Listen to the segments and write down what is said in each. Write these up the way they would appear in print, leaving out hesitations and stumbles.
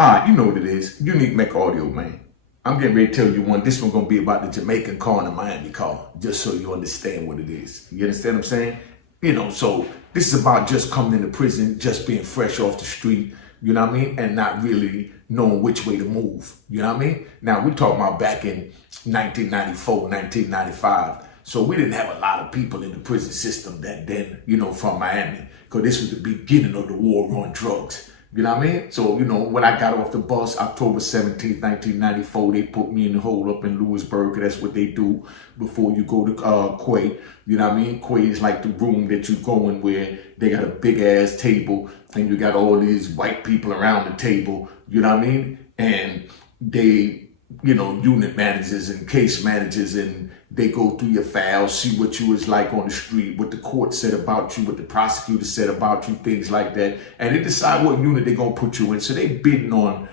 You know what it is. Unique Mecca audio, man. I'm getting ready to tell you one. This one gonna be about the Jamaican car and the Miami car, just so you understand what it is. You understand what I'm saying? So this is about just coming into prison, just being fresh off the street, you know what I mean? And not really knowing which way to move, you know what I mean? Now, we're talking about back in 1994, 1995. So we didn't have a lot of people in the prison system back then, from Miami, because this was the beginning of the war on drugs. You know what I mean? So, when I got off the bus, October 17th, 1994, they put me in the hole up in Lewisburg. That's what they do before you go to Quay. You know what I mean? Quay is like the room that you go in where they got a big ass table and you got all these white people around the table. You know what I mean? And they, unit managers and case managers, and they go through your files, see what you was like on the street, what the court said about you, what the prosecutor said about you, things like that. And they decide what unit they're going to put you in. So they bidding on,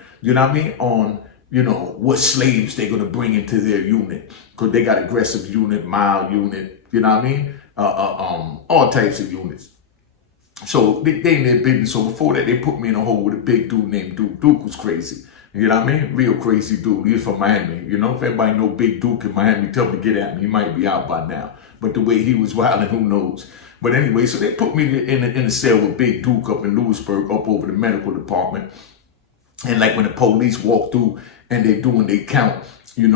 on, what slaves they're going to bring into their unit. Because they got aggressive unit, mild unit, you know what I mean? All types of units. So they in their business. So before that, they put me in a hole with a big dude named Duke. Duke was crazy. You know what I mean? Real crazy dude. He's from Miami. If anybody know Big Duke in Miami, tell me, get at me. He might be out by now. But the way he was wilding, who knows? But anyway, so they put me in the cell with Big Duke up in Lewisburg, up over the medical department. And like when the police walk through and they doing their count, he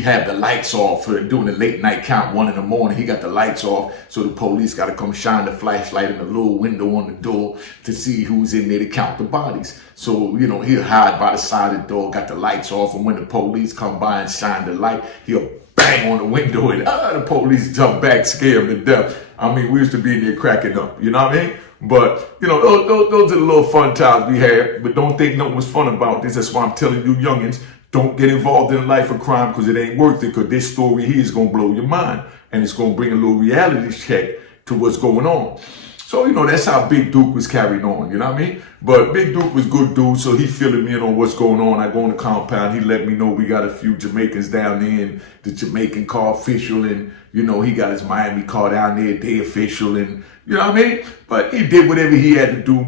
had the lights off for doing the late night count, 1 a.m. He got the lights off, so the police got to come shine the flashlight in the little window on the door to see who's in there to count the bodies. So, he'll hide by the side of the door, got the lights off, and when the police come by and shine the light, he'll bang on the window and the police jump back, scare him to death. I mean, we used to be in there cracking up, you know what I mean? But, those are the little fun times we had, but don't think nothing was fun about this. That's why I'm telling you youngins, don't get involved in a life of crime, because it ain't worth it, because this story here is going to blow your mind, and it's going to bring a little reality check to what's going on. So, that's how Big Duke was carrying on, you know what I mean? But Big Duke was good dude, so he filling me in on what's going on. I go on the compound, he let me know we got a few Jamaicans down there, and the Jamaican car official, and, he got his Miami car down there, day official, and, you know what I mean? But he did whatever he had to do.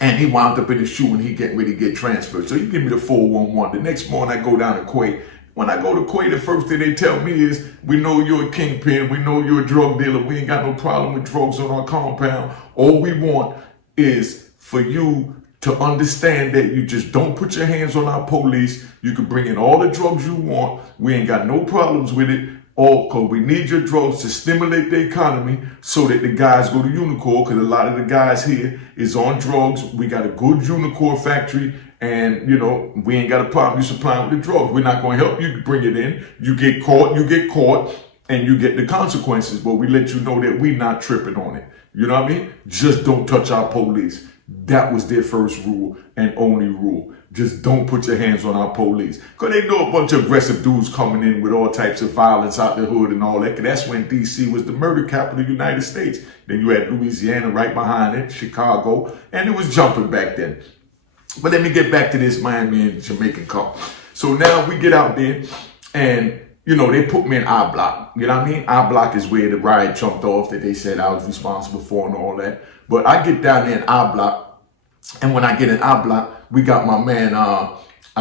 And he wound up in the shoe and he getting ready to get transferred. So he give me the 411. The next morning I go down to Quay. When I go to Quay, the first thing they tell me is, we know you're a kingpin. We know you're a drug dealer. We ain't got no problem with drugs on our compound. All we want is for you to understand that you just don't put your hands on our police. You can bring in all the drugs you want. We ain't got no problems with it. Because we need your drugs to stimulate the economy so that the guys go to Unicorn, because a lot of the guys here is on drugs. We got a good Unicorn factory, and, we ain't got a problem. You supplying with the drugs. We're not going to help you bring it in. You get caught, and you get the consequences. But we let you know that we not tripping on it. You know what I mean? Just don't touch our police. That was their first rule and only rule. Just don't put your hands on our police. Because they know a bunch of aggressive dudes coming in with all types of violence out the hood and all that. Because that's when D.C. was the murder capital of the United States. Then you had Louisiana right behind it, Chicago, and it was jumping back then. But let me get back to this Miami and Jamaican car. So now we get out there and, they put me in I block. You know what I mean? I block is where the riot jumped off that they said I was responsible for and all that. But I get down there in I block. And when I get in I block, we got my man, I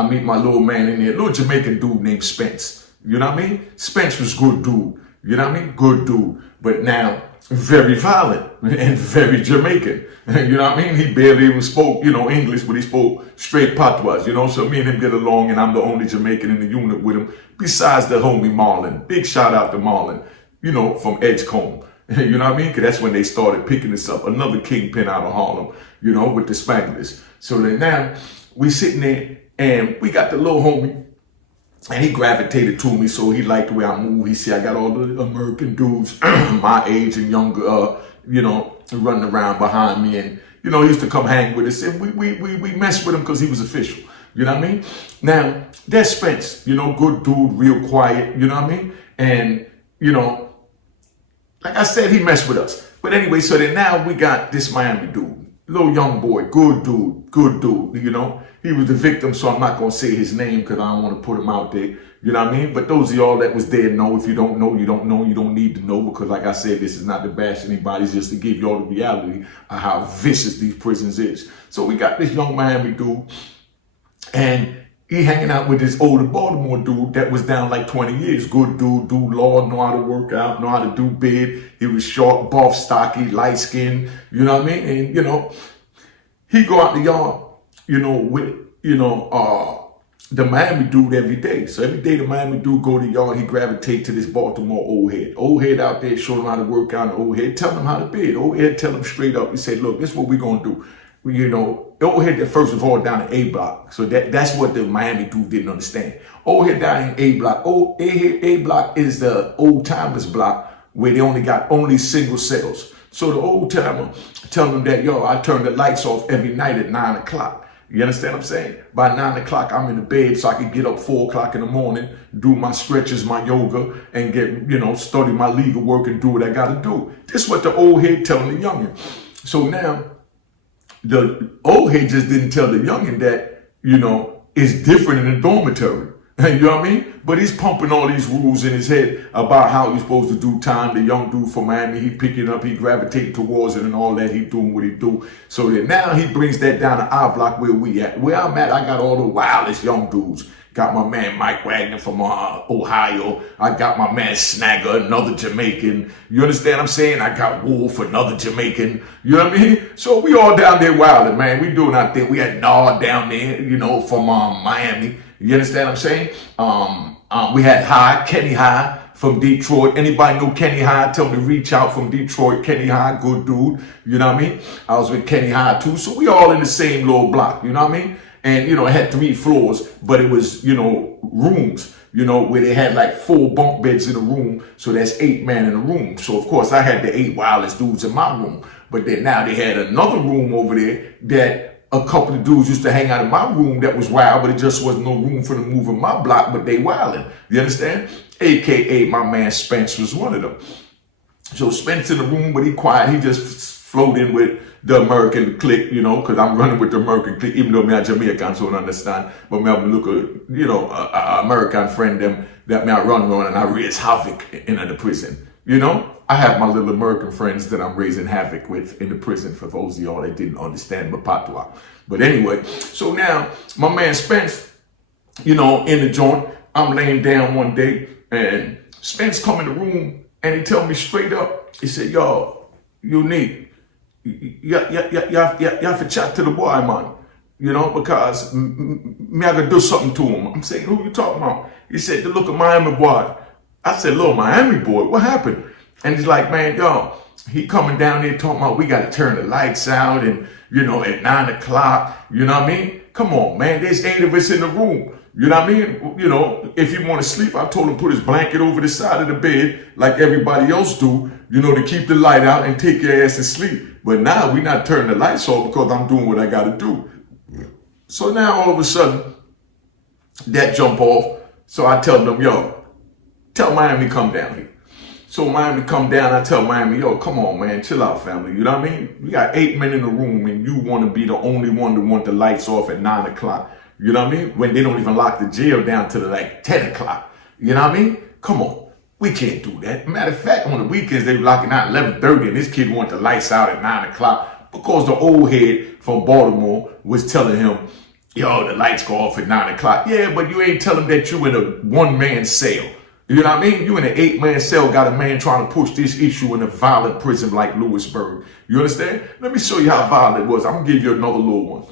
meet my little man in there, little Jamaican dude named Spence. You know what I mean? Spence was good dude. You know what I mean? Good dude. But now, very violent and very Jamaican. You know what I mean? He barely even spoke, English, but he spoke straight patois, So me and him get along, and I'm the only Jamaican in the unit with him, besides the homie Marlon. Big shout out to Marlon, from Edgecombe. You know what I mean? Because that's when they started picking this up. Another kingpin out of Harlem, with the Spanglers. So then now we sitting there and we got the little homie, and he gravitated to me. So he liked the way I move. He said, I got all the American dudes my age and younger, running around behind me. And, he used to come hang with us. And we messed with him because he was official. You know what I mean? Now, that's Spence, good dude, real quiet. You know what I mean? And, like I said, he messed with us. But anyway, so then now we got this Miami dude. little young boy, good dude, you know. He was the victim, so I'm not going to say his name because I don't want to put him out there. You know what I mean? But those of y'all that was there know. If you don't know, you don't know. You don't need to know because, like I said, this is not to bash anybody. It's just to give y'all the reality of how vicious these prisons is. So we got this young Miami dude, and he hanging out with this older Baltimore dude that was down like 20 years. Good dude, do law, know how to work out, know how to do bid. He was short, buff, stocky, light skinned. You know what I mean? And, you know, he go out the yard, you know, with, you know, the Miami dude every day. So every day the Miami dude go to the yard, he gravitate to this Baltimore old head. Old head out there showing him how to work out. Old head tell him how to bid. Old head tell him straight up. He said, look, this is what we're going to do. You know, old head that first of all down in A block. So that's what the Miami dude didn't understand. Old head down in A block. A block is the old timers block where they only got single cells. So the old timer tell them that, yo, I turn the lights off every night at 9 o'clock. You understand what I'm saying? By 9 o'clock, I'm in the bed so I can get up 4 o'clock in the morning, do my stretches, my yoga, and get, you know, study my legal work and do what I got to do. This is what the old head telling the youngin. So now, the old head just didn't tell the youngin that, you know, it's different in the dormitory. You know what I mean? But he's pumping all these rules in his head about how he's supposed to do time. The young dude from Miami, he picking up, he gravitating towards it and all that. He doing what he do. So that now he brings that down to our block where we at. Where I'm at, I got all the wildest young dudes. Got my man Mike Wagner from Ohio. I got my man Snagger, another Jamaican. You understand what I'm saying? I got Wolf, another Jamaican. You know what I mean? So we all down there wilding, man. We doing our thing. We had Nard down there, you know, from Miami. You understand what I'm saying? We had Kenny High from Detroit. Anybody know Kenny High? Tell me to reach out from Detroit. Kenny High, good dude. You know what I mean? I was with Kenny High too. So we all in the same little block. You know what I mean? And, you know, it had 3 floors, but it was, you know, rooms, you know, where they had like 4 bunk beds in a room. So that's 8 men in a room. So, of course, I had the 8 wildest dudes in my room. But then now they had another room over there that a couple of dudes used to hang out in my room that was wild, but it just wasn't no room for them to move in my block, but they wilding. You understand? AKA my man Spence was one of them. So Spence in the room, but he quiet. He just flowed in with the American clique, you know, because I'm running with the American clique, even though me a Jamaican, so I don't understand. But me have look at, you know, a American friend them that me I run and I raise havoc in the prison. You know, I have my little American friends that I'm raising havoc with in the prison for those of y'all that didn't understand my patois. But anyway, so now my man Spence, you know, in the joint, I'm laying down one day and Spence come in the room and he tell me straight up, he said, yo, Unique, you have to chat to the boy, man. You know, because me I gotta do something to him. I'm saying, who you talking about? He said, the look at Miami boy. I said, little Miami boy, what happened? And he's like, man, yo, he coming down there talking about we got to turn the lights out and, you know, at 9 o'clock, you know what I mean? Come on, man, there's 8 of us in the room. You know what I mean? You know, if you want to sleep, I told him put his blanket over the side of the bed like everybody else do, you know, to keep the light out and take your ass to sleep. But now we not turning the lights off because I'm doing what I got to do. So now all of a sudden, that jump off. So I tell them, yo, tell Miami come down here. So Miami come down, I tell Miami, yo, come on, man, chill out, family. You know what I mean? We got 8 men in the room and you want to be the only one to want the lights off at 9 o'clock. You know what I mean? When they don't even lock the jail down to like 10 o'clock. You know what I mean? Come on. We can't do that. Matter of fact, on the weekends, they were locking out 11:30 and this kid want the lights out at 9 o'clock because the old head from Baltimore was telling him, yo, the lights go off at 9 o'clock. Yeah, but you ain't telling that you in a 1-man cell. You know what I mean? You in an 8-man cell, got a man trying to push this issue in a violent prison like Lewisburg. You understand? Let me show you how violent it was. I'm gonna give you another little one.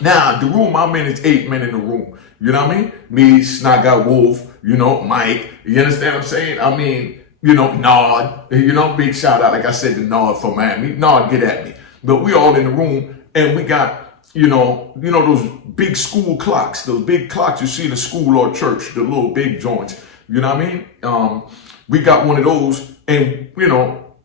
Now, the room I'm in is 8 men in the room. You know what I mean? Me, Snagger, Wolf, you know, Mike. You understand what I'm saying? I mean, you know, Nard. You know, big shout out, like I said, to Nard from Miami. Nard, get at me. But we all in the room and we got, you know those big school clocks, those big clocks you see in a school or church, the little big joints. You know what I mean? We got one of those and, you know,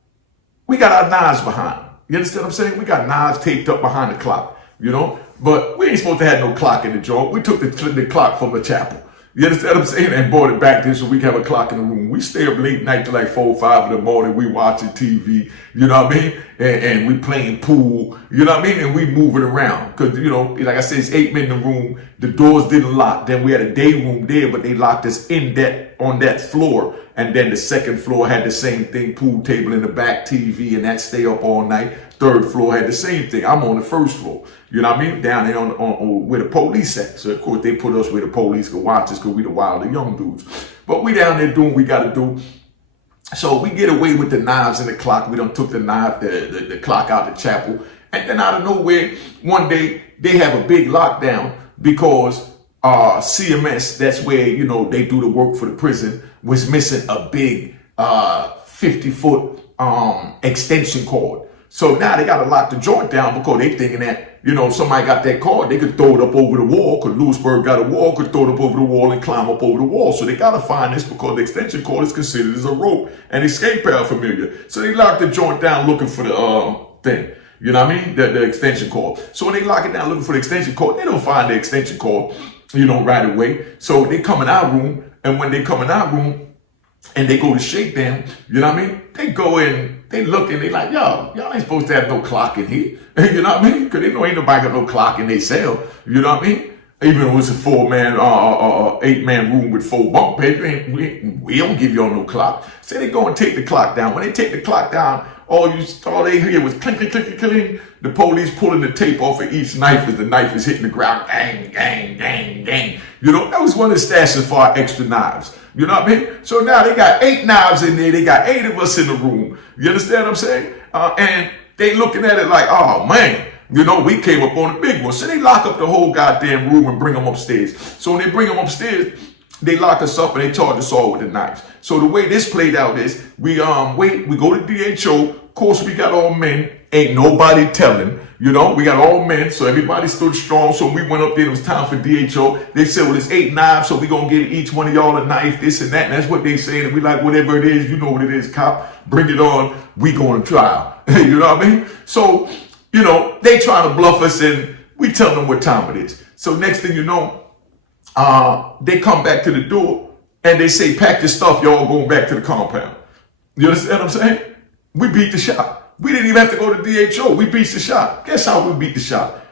we got our knives behind. You understand what I'm saying? We got knives taped up behind the clock, you know? But we ain't supposed to have no clock in the joint. We took the clock from the chapel. You understand what I'm saying? And brought it back there so we can have a clock in the room. We stay up late night till like 4 or 5 in the morning. We watching TV, you know what I mean? And we playing pool, you know what I mean? And we moving around. Because, you know, like I said, it's 8 men in the room. The doors didn't lock. Then we had a day room there, but they locked us in on that floor. And then the second floor had the same thing, pool table in the back, TV, and that stay up all night. Third floor had the same thing. I'm on the first floor. You know what I mean? Down there on where the police at. So, of course, they put us where the police could watch us because we the wilder young dudes. But we down there doing what we got to do. So we get away with the knives and the clock. We done took the clock out the chapel. And then out of nowhere, one day, they have a big lockdown because CMS, that's where, you know, they do the work for the prison, was missing a big 50-foot extension cord. So now they got to lock the joint down because they thinking that, you know, if somebody got that cord, they could throw it up over the wall because Lewisburg got a wall, could throw it up over the wall and climb up over the wall. So they got to find this because the extension cord is considered as a rope and escape paraphernalia. So they lock the joint down looking for the thing. You know what I mean? The extension cord. So when they lock it down looking for the extension cord, they don't find the extension cord, you know, right away. So they come in our room, and when they come in our room and they go to shake them, you know what I mean? They go in, they look, and they like, y'all ain't supposed to have no clock in here. You know what I mean? Because they know ain't nobody got no clock in their cell. You know what I mean? Even if it was a 4-man, 8-man room with 4 bunk beds, we don't give y'all no clock. So they go and take the clock down. When they take the clock down, all they hear was clink, clink, clink, clink. The police pulling the tape off of each knife as the knife is hitting the ground. Gang, gang, gang, gang. You know, that was one of the stashes for our extra knives. You know what I mean? So now they got 8 knives in there. They got 8 of us in the room. You understand what I'm saying? And they looking at it like, oh, man. You know, we came up on the big one. So they lock up the whole goddamn room and bring them upstairs. So when they bring them upstairs, they lock us up and they charge us all with the knives. So the way this played out is we go to DHO. Of course, we got all men. Ain't nobody telling. You know, we got all men, so everybody stood strong. So we went up there. It was time for DHO. They said, well, it's 8 knives, so we going to give each one of y'all a knife, this and that. And that's what they saying. And we like, whatever it is, you know what it is, cop. Bring it on. We going to trial. You know what I mean? So, you know, they trying to bluff us and we tell them what time it is. So next thing you know, they come back to the door and they say, pack your stuff, y'all going back to the compound. You understand what I'm saying? We beat the shot. We didn't even have to go to DHO. We beat the shot. Guess how we beat the shot?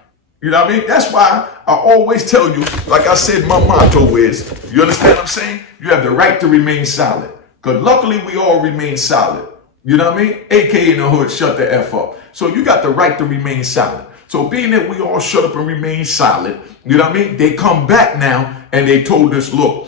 You know what I mean? That's why I always tell you, like I said, my motto is, you understand what I'm saying? You have the right to remain silent. Because luckily we all remain silent. You know what I mean? AK in the hood, shut the F up. So you got the right to remain silent. So being that we all shut up and remain silent, you know what I mean? They come back now and they told us, look,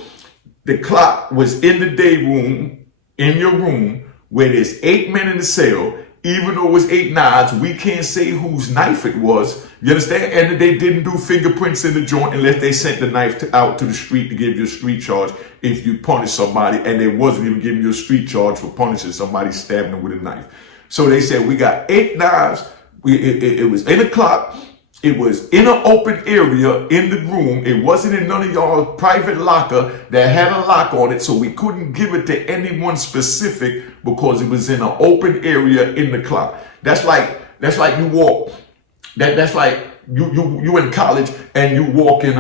the clock was in the day room, in your room, where there's 8 men in the cell. Even though it was 8 knives, we can't say whose knife it was. You understand? And they didn't do fingerprints in the joint unless they sent the knife out to the street to give you a street charge if you punish somebody. And they wasn't even giving you a street charge for punishing somebody, stabbing them with a knife. So they said, we got 8 knives. It was 8 o'clock. It was in an open area in the room. It wasn't in none of y'all's private locker that had a lock on it. So we couldn't give it to anyone specific because it was in an open area in the clock. That's like you walk. That's like you in college and you walk in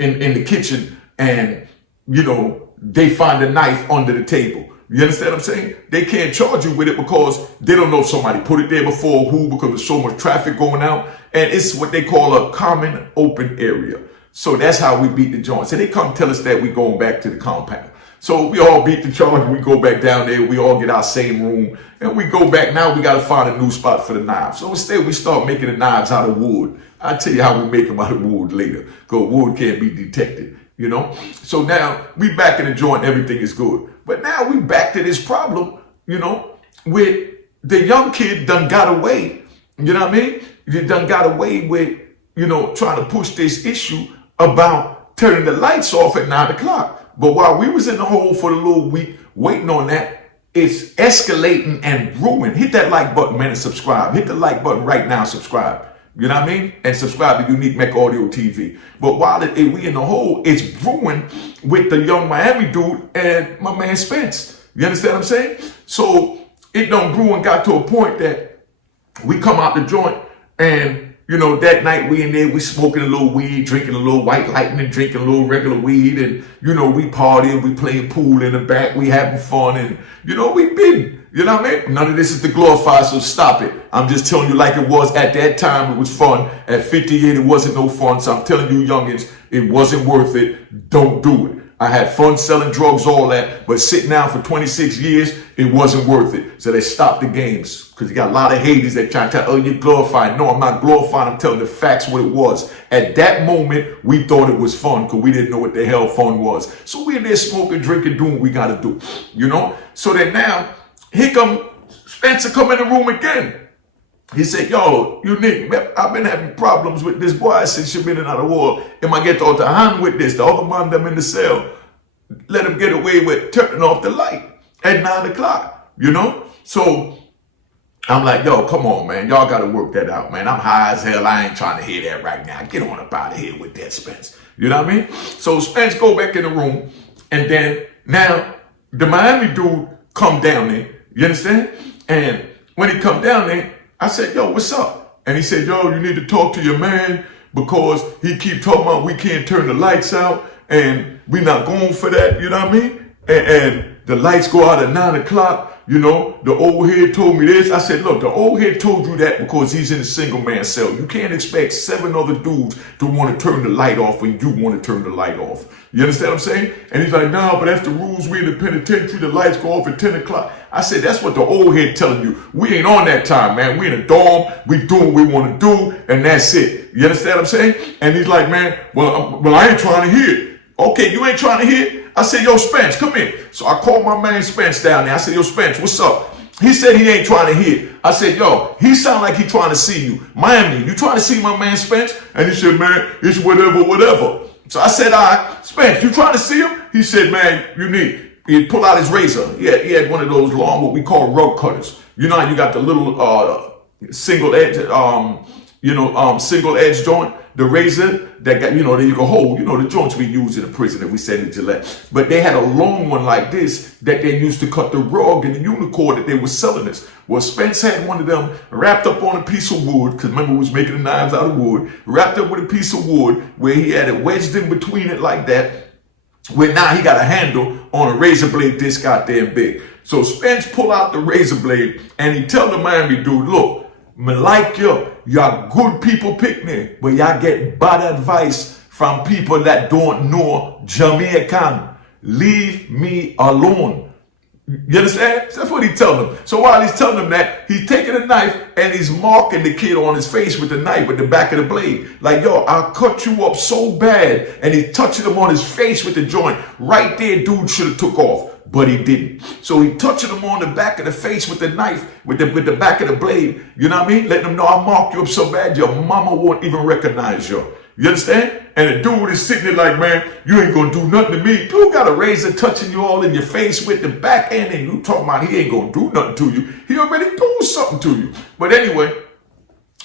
in the kitchen and you know they find a knife under the table. You understand what I'm saying? They can't charge you with it because they don't know if somebody put it there before who, because there's so much traffic going out. And it's what they call a common open area. So that's how we beat the joint. So they come tell us that we going back to the compound. So we all beat the charge. We go back down there. We all get our same room. And we go back. Now we got to find a new spot for the knives. So instead we start making the knives out of wood. I'll tell you how we make them out of wood later. Because wood can't be detected. You know? So now we back in the joint. Everything is good. But now we back to this problem, you know, with the young kid done got away. You know what I mean? You done got away with, you know, trying to push this issue about turning the lights off at 9 o'clock. But while we was in the hole for the little week waiting on that, it's escalating and brewing. Hit that like button, man, and subscribe. Hit the like button right now, subscribe. You know what I mean? And subscribe to Unique Mecca Audio TV. But while we in the hole, it's brewing with the young Miami dude and my man Spence. You understand what I'm saying? So it done brew and got to a point that we come out the joint and You know, that night we in there, we smoking a little weed, drinking a little White Lightning, drinking a little regular weed, and, you know, we partying, we playing pool in the back, we having fun, and, you know, we been, you know what I mean? None of this is to glorify, so stop it. I'm just telling you like it was at that time, it was fun. At 58, it wasn't no fun, so I'm telling you youngins, it wasn't worth it. Don't do it. I had fun selling drugs, all that, but sitting down for 26 years, it wasn't worth it. So they stopped the games because you got a lot of haters that try to tell, oh, you're glorifying. No, I'm not glorifying. I'm telling the facts what it was. At that moment, we thought it was fun because we didn't know what the hell fun was. So we in there smoking, drinking, doing what we got to do, you know? So that now, here come Spencer come in the room again. He said, yo, Unique, I've been having problems with this boy since you've been in the war. Am I get out the hand with this? The other man them in the cell, let him get away with turning off the light at 9 o'clock, you know? So I'm like, yo, come on, man. Y'all got to work that out, man. I'm high as hell. I ain't trying to hear that right now. Get on up out of here with that, Spence. You know what I mean? So Spence go back in the room, and then now the Miami dude come down there. You understand? And when he come down there, I said, yo, what's up? And he said, yo, you need to talk to your man because he keep talking about we can't turn the lights out and we not going for that, you know what I mean? And the lights go out at 9 o'clock. You know, the old head told me this. I said, look, the old head told you that because he's in a single man cell. You can't expect 7 other dudes to want to turn the light off when you want to turn the light off. You understand what I'm saying? And he's like, no, but that's the rules. We in the penitentiary. The lights go off at 10 o'clock. I said, that's what the old head telling you. We ain't on that time, man. We in a dorm. We do what we want to do, and that's it. You understand what I'm saying? And he's like, man, well, I ain't trying to hear it. Okay, you ain't trying to hear it? I said, yo, Spence, come here. So I called my man Spence down there. I said, yo, Spence, what's up? He said he ain't trying to hear. I said, yo, he sound like he trying to see you. Miami, you trying to see my man Spence? And he said, man, it's whatever. So I said, all right, Spence, you trying to see him? He said, man, Unique. He'd pull out his razor. He had one of those long, what we call rug cutters. You know how you got the little single edge, single edge joint, the razor that got, you know, that you can hold, you know, the joints we use in the prison that we said in Gillette. But they had a long one like this that they used to cut the rug and the unicorn that they were selling us. Well, Spence had one of them wrapped up on a piece of wood, because remember we was making the knives out of wood, wrapped up with a piece of wood where he had it wedged in between it like that, where now he got a handle on a razor blade this goddamn big. So Spence pull out the razor blade and he tell the Miami dude, look, me like y'all good people picnic, but y'all get bad advice from people that don't know Jamaican. Leave me alone. You understand? That's what he's telling them. So while he's telling them that, he's taking a knife and he's marking the kid on his face with the knife, with the back of the blade. Like, yo, I'll cut you up so bad. And he's touching him on his face with the joint. Right there, dude should have took off, but he didn't. So he touching him on the back of the face with the knife, with the back of the blade. You know what I mean? Letting him know I marked you up so bad, your mama won't even recognize you. You understand? And the dude is sitting there like, man, you ain't gonna do nothing to me. Dude got a razor touching you all in your face with the back end, and you talking about he ain't gonna do nothing to you. He already doing something to you. But anyway,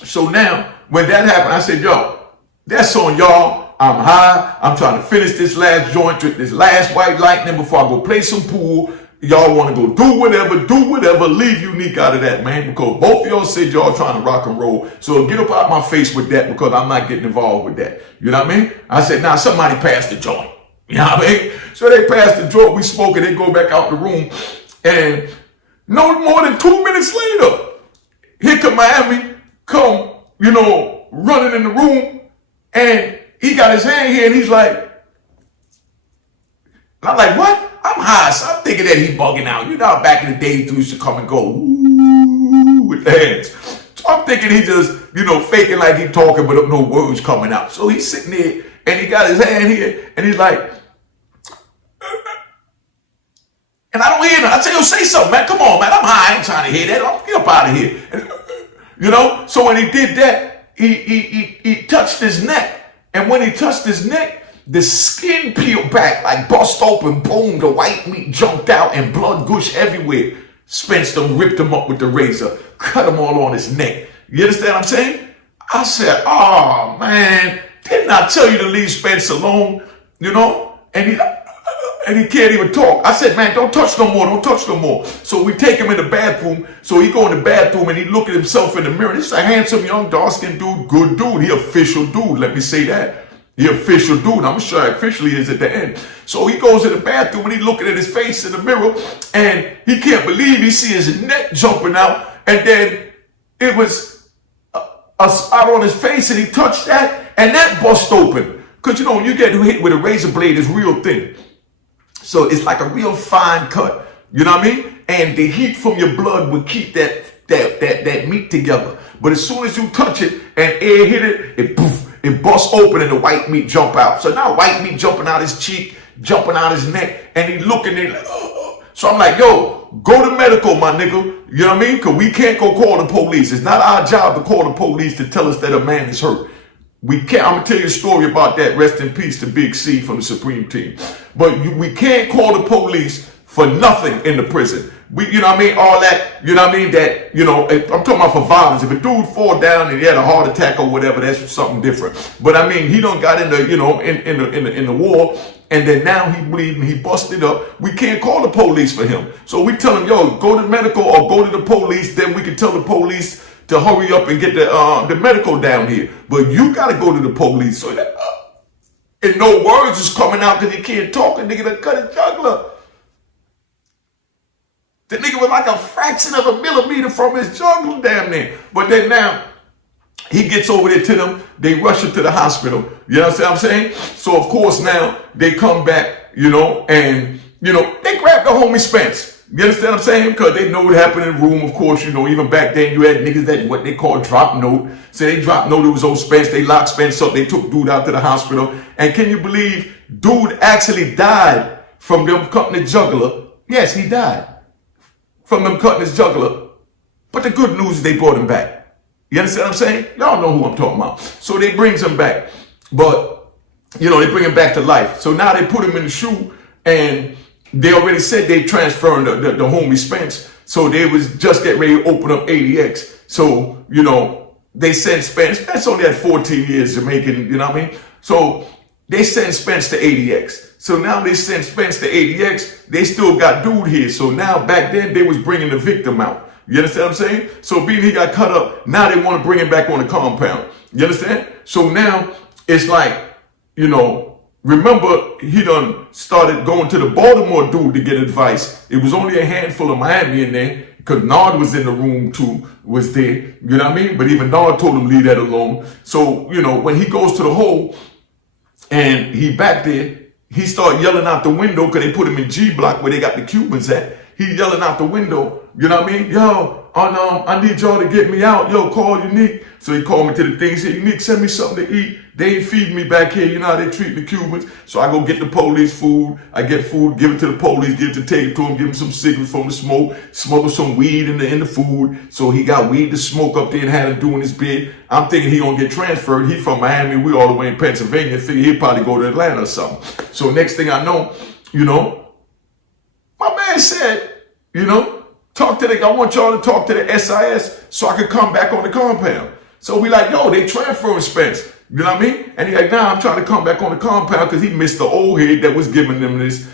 so now when that happened, I said, yo, that's on y'all. I'm high. I'm trying to finish this last joint with this last White Lightning before I go play some pool. Y'all want to go do whatever, leave Unique out of that, man, because both of y'all said y'all trying to rock and roll. So get up out my face with that because I'm not getting involved with that. You know what I mean? I said, now somebody pass the joint. You know what I mean? So they pass the joint, we smoke it, they go back out the room. And no more than 2 minutes later, here come Miami, running in the room, and he got his hand here and he's like, I'm like, what? I'm high, so I'm thinking that he bugging out. You know how back in the day, dudes used to come and go, ooh, with the hands. So I'm thinking he just, faking like he talking, but no words coming out. So he's sitting there, and he got his hand here, and he's like, and I don't hear him. I tell you, say something, man. Come on, man. I'm high. I ain't trying to hear that. Get up out of here. And, so when he did that, he touched his neck. And when he touched his neck, the skin peeled back, like bust open, boom, the white meat jumped out and blood gushed everywhere. Spence done ripped him up with the razor, cut him all on his neck. You understand what I'm saying? I said, oh, man, didn't I tell you to leave Spence alone? And and he can't even talk. I said, man, don't touch no more, don't touch no more. So we take him in the bathroom. So he go in the bathroom and he look at himself in the mirror. This is a handsome, young, dark-skinned dude, good dude. He official dude, let me say that. He official dude. I'm sure officially is at the end. So he goes in the bathroom and he looking at his face in the mirror and he can't believe he see his neck jumping out. And then it was a spot on his face and he touched that and that bust open. Because, you know, when you get hit with a razor blade, it's real thin. So it's like a real fine cut. You know what I mean? And the heat from your blood would keep that meat together. But as soon as you touch it and air hit it, it poof. It busts open and the white meat jump out. So now white meat jumping out his cheek, jumping out his neck, and he looking there like, oh. So I'm like, yo, go to medical, my nigga. You know what I mean? Because we can't go call the police. It's not our job to call the police to tell us that a man is hurt. We can't. I'm going to tell you a story about that. Rest in peace to Big C from the Supreme Team. But we can't call the police for nothing in the prison. You know what I mean? All that, you know what I mean? That, you know, I'm talking about for violence. If a dude fall down and he had a heart attack or whatever, that's something different. But I mean, he done got in the, you know, in the war, and then now he bleeding, he busted up. We can't call the police for him. So we tell him, yo, go to medical or go to the police. Then we can tell the police to hurry up and get the medical down here. But you got to go to the police. So that, and no words is coming out because he can't talk. A nigga done cut his jugular. The nigga was like a fraction of a millimeter from his jugular damn near. But then now, he gets over there to them. They rush him to the hospital. You know what I'm saying? So, of course, now they come back, you know, and, you know, they grab the homie Spence. You understand what I'm saying? Because they know what happened in the room. Of course, you know, even back then, you had niggas that what they call drop note. So they drop note, it was old Spence. They locked Spence up. They took dude out to the hospital. And can you believe dude actually died from them cutting the jugular? Yes, he died from them cutting his jugular. But the good news is they brought him back. You understand what I'm saying? Y'all know who I'm talking about. So they brings him back. But, you know, they bring him back to life. So now they put him in the shoe and they already said they transferring the homie Spence. So they was just getting ready to open up ADX. So, you know, they sent Spence. Spence only had 14 years Jamaican, you know what I mean? So they sent Spence to ADX. So now they sent Spence to ADX. They still got dude here. So now back then they was bringing the victim out. You understand what I'm saying? So being he got cut up, now they want to bring him back on the compound. You understand? So now it's like, you know, remember he done started going to the Baltimore dude to get advice. It was only a handful of Miami in there because Nard was in the room too, was there. You know what I mean? But even Nard told him leave that alone. So, you know, when he goes to the hole and he back there, he started yelling out the window because they put him in G block where they got the Cubans at. He yelling out the window, you know what I mean? Yo, I need y'all to get me out. Yo, call Unique. So he called me to the thing. He said, Unique, send me something to eat. They ain't feeding me back here. You know how they treat the Cubans. So I go get the police food. I get food, give it to the police, give it to take it to him, give him some cigarettes from the smoke, smuggle some weed in the food. So he got weed to smoke up there and had him doing his bid. I'm thinking he gonna get transferred. He from Miami. We all the way in Pennsylvania. Figure he'll probably go to Atlanta or something. So next thing I know, you know, my man said, you know, I want y'all to talk to the SIS so I could come back on the compound. So we like, yo, they transferring Spence. You know what I mean? And he like, nah, I'm trying to come back on the compound because he missed the old head that was giving them this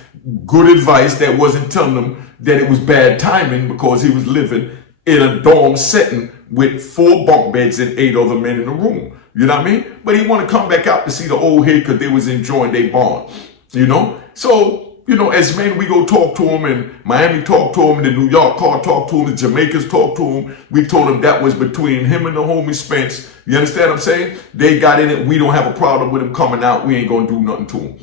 good advice that wasn't telling them that it was bad timing because he was living in a dorm setting with 4 bunk beds and 8 other men in the room. You know what I mean? But he want to come back out to see the old head because they was enjoying their bond. You know? So, you know, as men, we go talk to him, and Miami talk to him, and the New York car talk to him, the Jamaicans talk to him. We told him that was between him and the homie Spence. You understand what I'm saying? They got in it. We don't have a problem with him coming out. We ain't going to do nothing to him.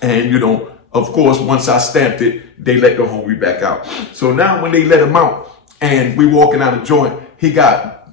And, you know, of course, once I stamped it, they let the homie back out. So now when they let him out, and we walking out the joint, he got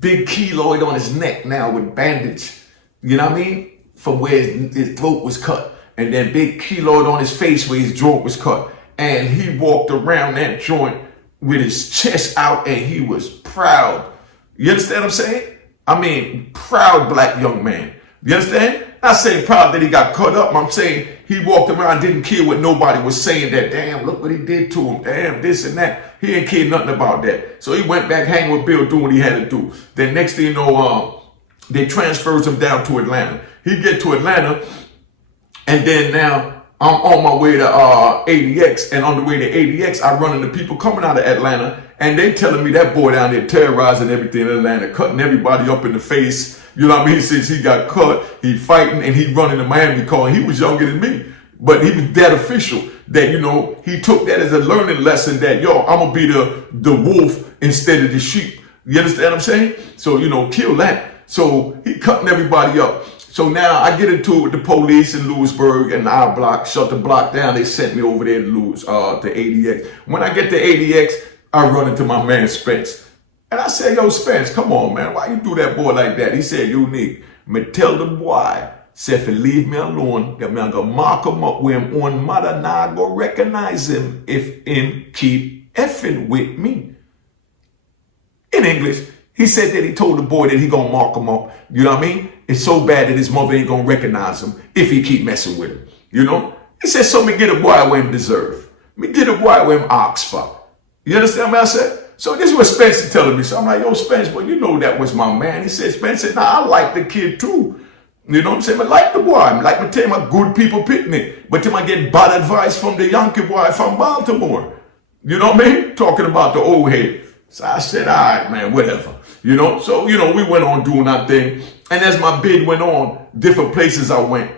big keloid on his neck now with bandage. You know what I mean? From where his throat was cut. And then big keloid on his face where his throat was cut. And he walked around that joint with his chest out and he was proud. You understand what I'm saying? I mean, proud black young man. You understand? Not saying proud that he got cut up. I'm saying he walked around, didn't care what nobody was saying that, damn, look what he did to him. Damn, this and that. He didn't care nothing about that. So he went back hanging with Bill, doing what he had to do. Then next thing you know, they transfers him down to Atlanta. He get to Atlanta. And then now I'm on my way to ADX, and on the way to ADX, I run into people coming out of Atlanta, and they telling me that boy down there terrorizing everything in Atlanta, cutting everybody up in the face. You know what I mean? Since he got cut, he fighting, and he running the Miami car, and he was younger than me. But he was that official that, you know, he took that as a learning lesson that, yo, I'm going to be the wolf instead of the sheep. You understand what I'm saying? So, you know, kill that. So he cutting everybody up. So now I get into it with the police in Lewisburg and I block, shut the block down. They sent me over there to ADX. When I get to ADX, I run into my man Spence. And I said, yo, Spence, come on, man. Why you do that boy like that? He said, Unique. Me tell the boy, say if he leave me alone, that me I'm gonna mark him up with him own mother. Now I go recognize him if him keep effing with me. In English, he said that he told the boy that he gonna mark him up. You know what I mean? It's so bad that his mother ain't gonna recognize him if he keep messing with him. You know? He said, so me get a boy where him deserve. Me get a boy where him ask for. You understand what I said? So this is what Spencer telling me. So I'm like, yo, Spence, well, you know that was my man. He said, Spencer, nah, I like the kid too. You know what I'm saying? I like the boy. I like to tell him a good people picnic. But him I get bad advice from the Yankee boy from Baltimore. You know what I mean? Talking about the old head. So I said, all right, man, whatever. You know, so, you know, we went on doing our thing. And as my bid went on, different places I went,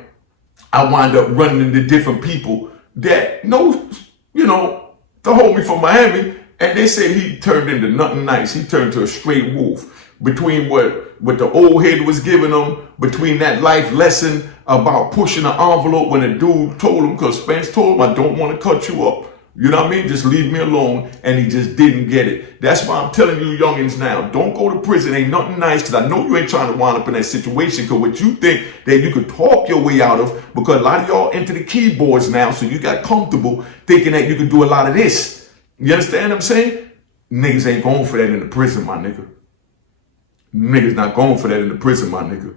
I wound up running into different people that know, you know, to hold me from Miami. And they said he turned into nothing nice. He turned to a straight wolf. Between what the old head was giving him, between that life lesson about pushing the envelope when a dude told him, because Spence told him, I don't want to cut you up. You know what I mean? Just leave me alone. And he just didn't get it. That's why I'm telling you youngins now, don't go to prison. Ain't nothing nice, because I know you ain't trying to wind up in that situation, because what you think that you could talk your way out of, because a lot of y'all into the keyboards now, so you got comfortable thinking that you could do a lot of this. You understand what I'm saying? Niggas ain't going for that in the prison, my nigga. Niggas not going for that in the prison, my nigga.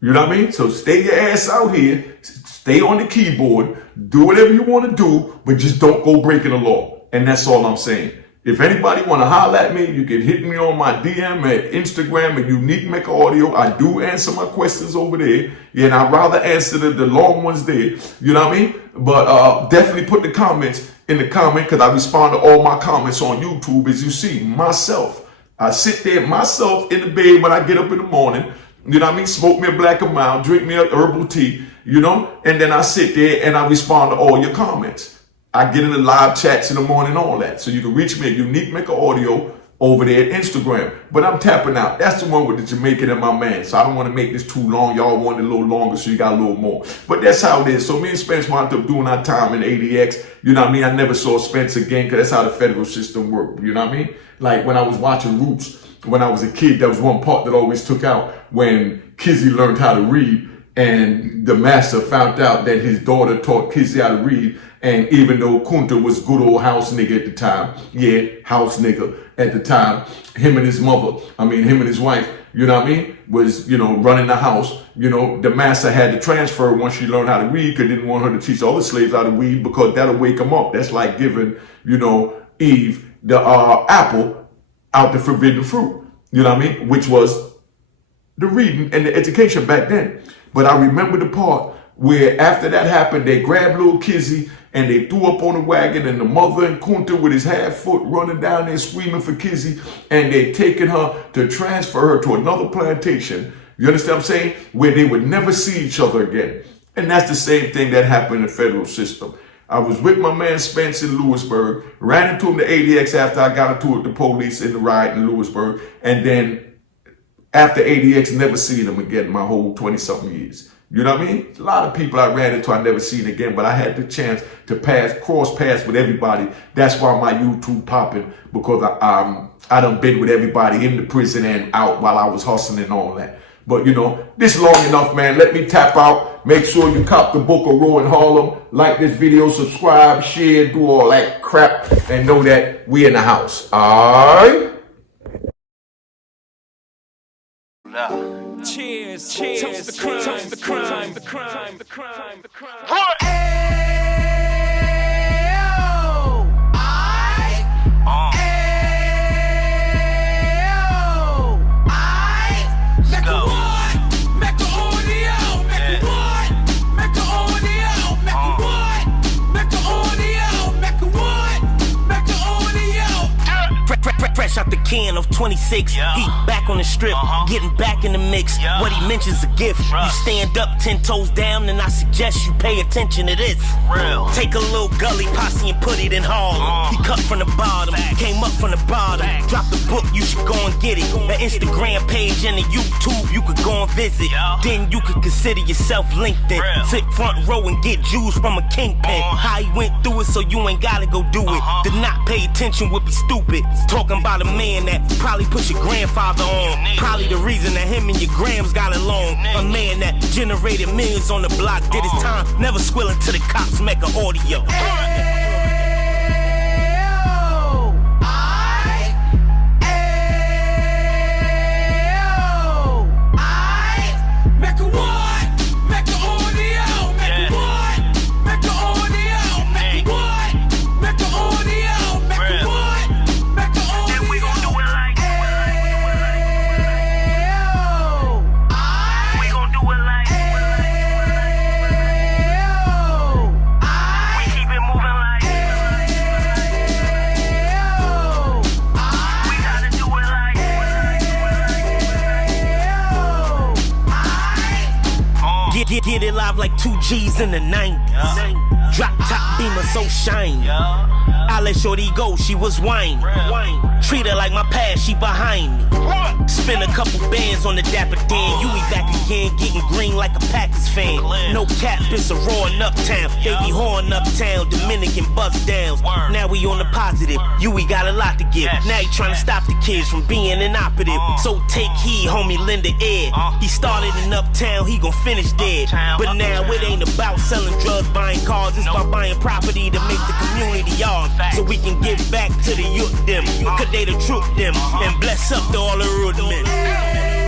You know what I mean? So stay your ass out here. Stay on the keyboard. Do whatever you want to do, but just don't go breaking the law. And that's all I'm saying. If anybody want to holler at me, you can hit me on my DM at Instagram at Unique Mecca Audio. I do answer my questions over there. Yeah, and I'd rather answer the long ones there. You know what I mean? But definitely put the comments in the comment, because I respond to all my comments on YouTube. As you see, myself. I sit there myself in the bed when I get up in the morning, you know what I mean? Smoke me a black and mild, drink me a herbal tea, you know? And then I sit there and I respond to all your comments. I get in the live chats in the morning, all that. So you can reach me at Unique Mecca Audio over there at Instagram. But I'm tapping out. That's the one with the Jamaican and my man. So I don't want to make this too long. Y'all want it a little longer, so you got a little more. But that's how it is. So me and Spence wound up doing our time in ADX. You know what I mean? I never saw Spence again, because that's how the federal system worked. You know what I mean? Like when I was watching Roots, when I was a kid, there was one part that always took out when Kizzy learned how to read, and the master found out that his daughter taught Kizzy how to read. And even though Kunta was good old house nigga at the time, yeah, house nigga at the time, him and his wife, you know what I mean, was, you know, running the house. You know, the master had to transfer once she learned how to read, because didn't want her to teach all the slaves how to read, because that'll wake them up. That's like giving, you know, Eve the apple out the forbidden fruit, you know what I mean, which was the reading and the education back then. But I remember the part where after that happened, they grabbed little Kizzy and they threw up on the wagon, and the mother and Kunta with his half foot running down there screaming for Kizzy, and they taking her to transfer her to another plantation. You understand what I'm saying? Where they would never see each other again. And that's the same thing that happened in the federal system. I was with my man Spence in Lewisburg, ran into him to ADX after I got into it with the police in the riot in Lewisburg, and then after ADX, never seen him again my whole 20-something years. You know what I mean? A lot of people I ran into I never seen again, but I had the chance to cross paths with everybody. That's why my YouTube popping, because I done been with everybody in the prison and out while I was hustling and all that. But, you know, this long enough, man. Let me tap out. Make sure you cop the book of Row in Harlem. Like this video, subscribe, share, do all that crap, and know that we in the house. All right? Cheers, cheers, toast the crime, toast the crime, the crime, the crime, the crime. What? Mecca audio, Mecca what? Mecca audio, Mecca what? fresh out the can of 26. He back on the strip, getting back in the mix. What he mentions a gift. You stand up 10 toes down, and I suggest you pay attention to this. Take a little gully posse and put it in Harlem. He cut from the bottom, came up from the bottom. Drop the book, you should go and get it. The Instagram page and the YouTube, you could go and visit. Then you could consider yourself LinkedIn. Sit front row and get Jews from a kingpin. How he went through it, so you ain't gotta go do it. To not pay attention would be stupid. Talking about a man that probably put your grandfather on. Probably the reason that him and your grams got along. A man that generated millions on the block, did his time, never squilling to the cops, Mecca audio. Get it live like 2 G's in the 90s. Drop top beamer so shiny. I let shorty go, she was whiny. Treat her like my past, she behind me. Spend a couple bands on the Dapper Dan. You be back again, getting green like a Packers fan. No cap, it's a roaring uptown. They be horn uptown, Dominican bust downs. Now we on the positive, you we got a lot to give. Now he trying to stop the kids from being inoperative. So take heed, homie, lend a ear. He started in uptown, he gon' finish dead. But now it ain't about selling drugs, buying cars. It's about buying property to make the community yours. So we can give back to the youth them. Cause they the truth them. And bless up to all the root men.